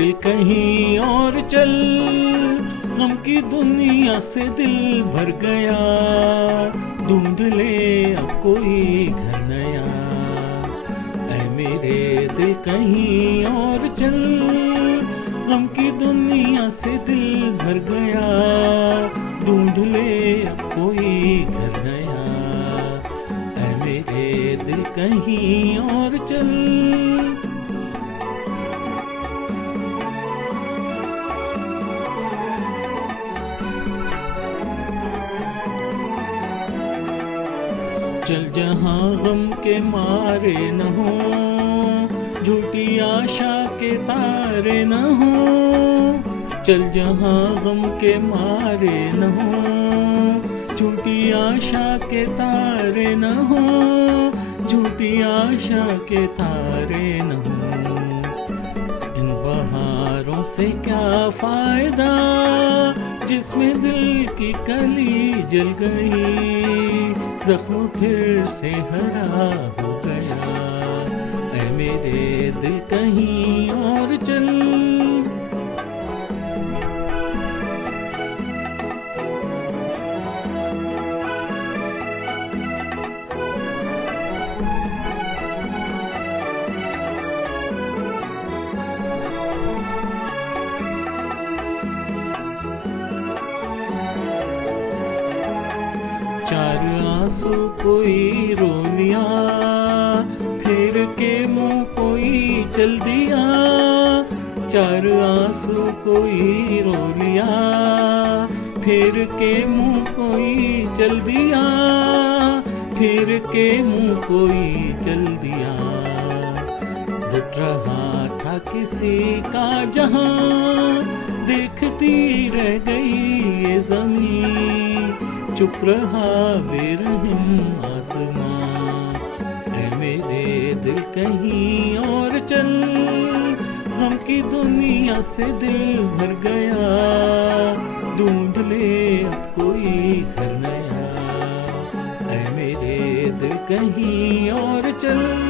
दिल कहीं और चल, गम की दुनिया से दिल भर गया, ढूंढ ले अब कोई घर नया। ऐ मेरे दिल कहीं और चल, गम की दुनिया से दिल भर गया, ढूंढ ले अब कोई घर नया। ऐ मेरे दिल कहीं और चल। चल जहाँ गम के मारे न हो, झूठी आशा के तारे न हो। चल जहाँ गम के मारे न हो, झूठी आशा के तारे न हो, झूठी आशा के तारे न हो। इन बहारों से क्या फायदा जिसमें दिल की कली जल गई, जख्म फिर से हरा हो गया। ऐ मेरे दिल कहीं और चल। चार आंसू कोई रो लिया, फिर के मुंह कोई चल दिया। चार आंसू कोई रो लिया, फिर के मुंह कोई चल दिया, फिर के मुंह कोई चल दिया। लुट रहा था किसी का जहां, देखती रह गई ये ज़मीं, चुप रहा बेरहम आसमां। ऐ मेरे दिल कहीं और चल, गम की दुनिया से दिल भर गया, ढूंढ ले अब कोई घर नया। ऐ मेरे दिल कहीं और चल।